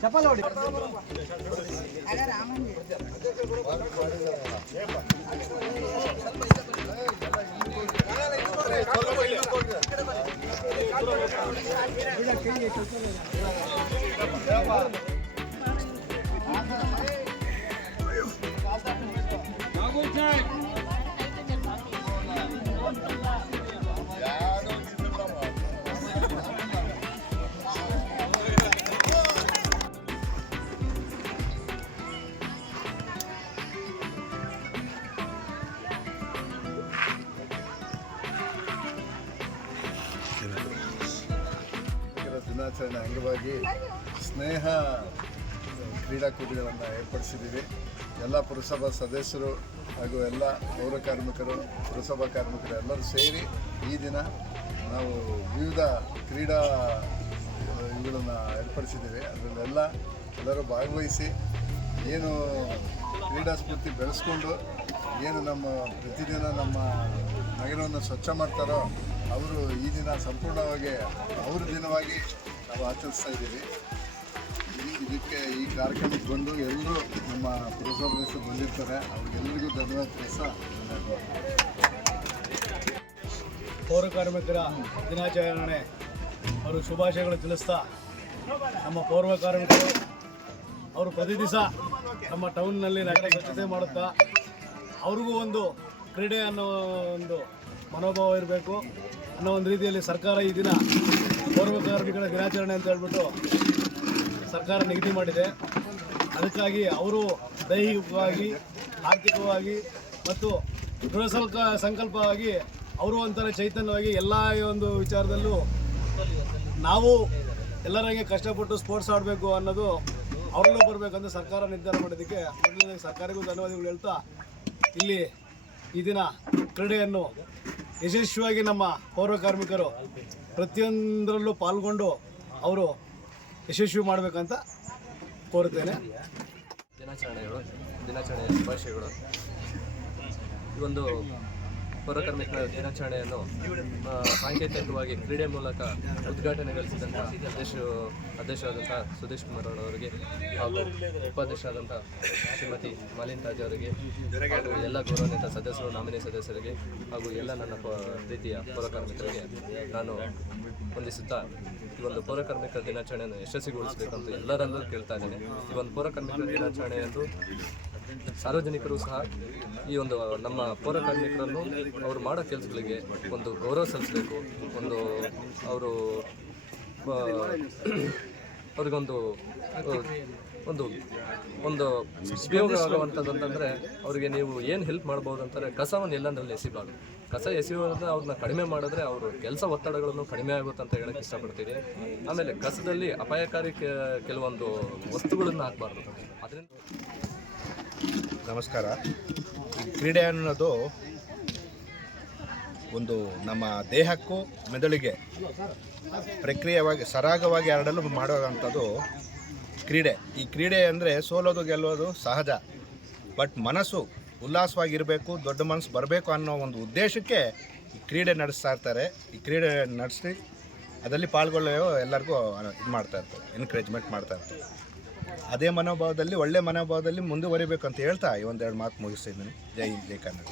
ಚಪ್ಪಲ್ ಹೊಡಿ. ದಿನಾಚರಣೆ ಅಂಗವಾಗಿ ಸ್ನೇಹ ಕ್ರೀಡಾಕೂಟಗಳನ್ನು ಏರ್ಪಡಿಸಿದ್ದೀವಿ. ಎಲ್ಲ ಪುರಸಭಾ ಸದಸ್ಯರು ಹಾಗೂ ಎಲ್ಲ ಪೌರ ಕಾರ್ಮಿಕರು, ಪುರಸಭಾ ಕಾರ್ಮಿಕರು ಎಲ್ಲರೂ ಸೇರಿ ಈ ದಿನ ನಾವು ವಿವಿಧ ಕ್ರೀಡಾ ಇವುಗಳನ್ನು ಏರ್ಪಡಿಸಿದ್ದೀವಿ. ಅದರಲ್ಲೆಲ್ಲ ಎಲ್ಲರೂ ಭಾಗವಹಿಸಿ ಏನು ಕ್ರೀಡಾ ಸ್ಫೂರ್ತಿ ಬೆಳೆಸ್ಕೊಂಡು ಏನು ನಮ್ಮ ಪ್ರತಿದಿನ ನಮ್ಮ ನಗರವನ್ನು ಸ್ವಚ್ಛ ಮಾಡ್ತಾರೋ ಅವರು ಈ ದಿನ ಸಂಪೂರ್ಣವಾಗಿ ಅವ್ರ ದಿನವಾಗಿ ನಾವು ಆಚರಿಸ್ತಾ ಇದ್ದೀವಿ. ಇದಕ್ಕೆ ಈ ಕಾರ್ಯಕ್ರಮಕ್ಕೆ ಬಂದು ಎಲ್ಲರೂ ನಮ್ಮ ಪುರಸಭೆ ಬಂದಿರ್ತಾರೆ. ಅವ್ರಿಗೆಲ್ಲರಿಗೂ ಧನ್ಯವಾದ ತಿಳಿಸ್ತಾ ಪೌರ ಕಾರ್ಮಿಕರ ದಿನಾಚರಣೆ ಅವರು ಶುಭಾಶಯಗಳು ತಿಳಿಸ್ತಾ, ನಮ್ಮ ಪೌರ ಕಾರ್ಮಿಕರು ಅವರು ಪ್ರತಿ ದಿವಸ ನಮ್ಮ ಟೌನ್ನಲ್ಲಿ ನಗರ ಸ್ವಚ್ಛತೆ ಮಾಡುತ್ತಾ ಅವ್ರಿಗೂ ಒಂದು ಕ್ರೀಡೆ ಅನ್ನೋ ಒಂದು ಮನೋಭಾವ ಇರಬೇಕು ಅನ್ನೋ ಒಂದು ರೀತಿಯಲ್ಲಿ ಸರ್ಕಾರ ಈ ದಿನ ಪೌರ ಕಾರ್ಮಿಕರ ದಿನಾಚರಣೆ ಅಂತ ಹೇಳ್ಬಿಟ್ಟು ಸರ್ಕಾರ ನಿಗದಿ ಮಾಡಿದೆ. ಅದಕ್ಕಾಗಿ ಅವರು ದೈಹಿಕವಾಗಿ, ಆರ್ಥಿಕವಾಗಿ ಮತ್ತು ದೃಢ ಸಂಕಲ್ಪವಾಗಿ ಅವರು ಒಂಥರ ಚೈತನ್ಯವಾಗಿ ಎಲ್ಲ ಒಂದು ವಿಚಾರದಲ್ಲೂ ನಾವು ಎಲ್ಲರಿಗೆ ಕಷ್ಟಪಟ್ಟು ಸ್ಪೋರ್ಟ್ಸ್ ಆಡಬೇಕು ಅನ್ನೋದು ಅವರಲ್ಲೂ ಬರಬೇಕಂತ ಸರ್ಕಾರ ನಿರ್ಧಾರ ಮಾಡೋದಕ್ಕೆ ಮೊದಲನೇ ಸರ್ಕಾರಕ್ಕೂ ಧನ್ಯವಾದಗಳು ಹೇಳ್ತಾ, ಇಲ್ಲಿ ಈ ದಿನ ಕ್ರೀಡೆಯನ್ನು ಯಶಸ್ವಿಯಾಗಿ ನಮ್ಮ ಪೌರ ಕಾರ್ಮಿಕರು ಪ್ರತಿಯೊಂದರಲ್ಲೂ ಪಾಲ್ಗೊಂಡು ಅವರು ಯಶಸ್ವಿ ಮಾಡಬೇಕಂತ ಕೋರುತ್ತೇನೆ. ದಿನಾಚರಣೆಯ ಶುಭಾಶಯಗಳು. ಈ ಒಂದು ಪೌರ ಕಾರ್ಮಿಕರ ದಿನಾಚರಣೆಯನ್ನು ಸಾಂಕೇತಿಕವಾಗಿ ಕ್ರೀಡೆ ಮೂಲಕ ಉದ್ಘಾಟನೆಗೊಳಿಸಿದಂಥ ಅಧ್ಯಕ್ಷರಾದಂಥ ಸುದೇಶ್ ಕುಮಾರ್ ಅವರಿಗೆ ಹಾಗೂ ಉಪಾಧ್ಯಕ್ಷರಾದಂಥ ಶ್ರೀಮತಿ ಮಾಲಿನ್ ತಾಜ್ ಅವರಿಗೆ ಹಾಗೂ ಎಲ್ಲ ಗೌರವಾನ್ವಿತ ಸದಸ್ಯರು, ನಾಮಿನಿ ಸದಸ್ಯರಿಗೆ ಹಾಗೂ ಎಲ್ಲ ನನ್ನ ಪ್ರೀತಿಯ ಪೌರ ಕಾರ್ಮಿಕರಿಗೆ ನಾನು ವಂದಿಸುತ್ತಾ ಈ ಒಂದು ಪೌರ ಕಾರ್ಮಿಕರ ದಿನಾಚರಣೆಯನ್ನು ಯಶಸ್ವಿಗೊಳಿಸಬೇಕಂತ ಎಲ್ಲರಲ್ಲೂ ಕೇಳ್ತಾ ಇದ್ದೇನೆ. ಈ ಒಂದು ಪೌರ ಕಾರ್ಮಿಕರ ದಿನಾಚರಣೆಯಂದು ಸಾರ್ವಜನಿಕರು ಸಹ ಈ ಒಂದು ನಮ್ಮ ಪೌರ ಕಾರ್ಮಿಕರನ್ನು ಅವರು ಮಾಡೋ ಕೆಲಸಗಳಿಗೆ ಒಂದು ಗೌರವ ಸಲ್ಲಿಸಬೇಕು. ಅವ್ರಿಗೊಂದು ಒಂದು ಒಂದು ಉಪಯೋಗ ಆಗುವಂಥದ್ದಂತಂದರೆ ಅವರಿಗೆ ನೀವು ಏನು ಹೆಲ್ಪ್ ಮಾಡ್ಬೋದು ಅಂತಾರೆ, ಕಸವನ್ನು ಎಲ್ಲಂದ್ರಲ್ಲಿ ಎಸಿಬಾರ್ದು. ಕಸ ಎಸೆಯುವುದನ್ನು ಅವ್ರನ್ನ ಕಡಿಮೆ ಮಾಡಿದ್ರೆ ಅವರು ಕೆಲಸ ಒತ್ತಡಗಳನ್ನು ಕಡಿಮೆ ಆಗುತ್ತೆ ಅಂತ ಹೇಳಕ್ಕೆ ಇಷ್ಟಪಡ್ತೀನಿ. ಆಮೇಲೆ ಕಸದಲ್ಲಿ ಅಪಾಯಕಾರಿ ಕೆಲವೊಂದು ವಸ್ತುಗಳನ್ನು ಹಾಕಬಾರ್ದು. ಅದರಿಂದ ನಮಸ್ಕಾರ. ಈ ಕ್ರೀಡೆ ಅನ್ನೋದು ಒಂದು ನಮ್ಮ ದೇಹಕ್ಕೂ ಮೆದುಳಿಗೆ ಪ್ರಕ್ರಿಯೆಯಾಗಿ ಸರಾಗವಾಗಿ ಹರಡಲು ಮಾಡುವಂಥದ್ದು ಕ್ರೀಡೆ. ಈ ಕ್ರೀಡೆ ಅಂದರೆ ಸೋಲೋದು ಗೆಲ್ಲೋದು ಸಹಜ, ಬಟ್ ಮನಸ್ಸು ಉಲ್ಲಾಸವಾಗಿರಬೇಕು, ದೊಡ್ಡ ಮನಸ್ಸು ಬರಬೇಕು ಅನ್ನೋ ಒಂದು ಉದ್ದೇಶಕ್ಕೆ ಈ ಕ್ರೀಡೆ ನಡೆಸ್ತಾ ಇರ್ತಾರೆ. ಈ ಕ್ರೀಡೆ ನಡೆಸಿ ಅದರಲ್ಲಿ ಪಾಲ್ಗೊಳ್ಳೋ ಎಲ್ಲರಿಗೂ ಇದು ಮಾಡ್ತಾ ಇರ್ತಾರೆ, ಎನ್ಕರೇಜ್ಮೆಂಟ್ ಮಾಡ್ತಾ ಇರ್ತಾರೆ. ಅದೇ ಮನೋಭಾವದಲ್ಲಿ, ಒಳ್ಳೆ ಮನೋಭಾವದಲ್ಲಿ ಮುಂದುವರಿಬೇಕಂತ ಹೇಳ್ತಾ ಈ ಒಂದೆರಡು ಮಾತು ಮುಗಿಸ್ತಿದ್ದೀನಿ. ಜೈ ಹಿಂದ್, ಜೈ ಕನ್ನಡ.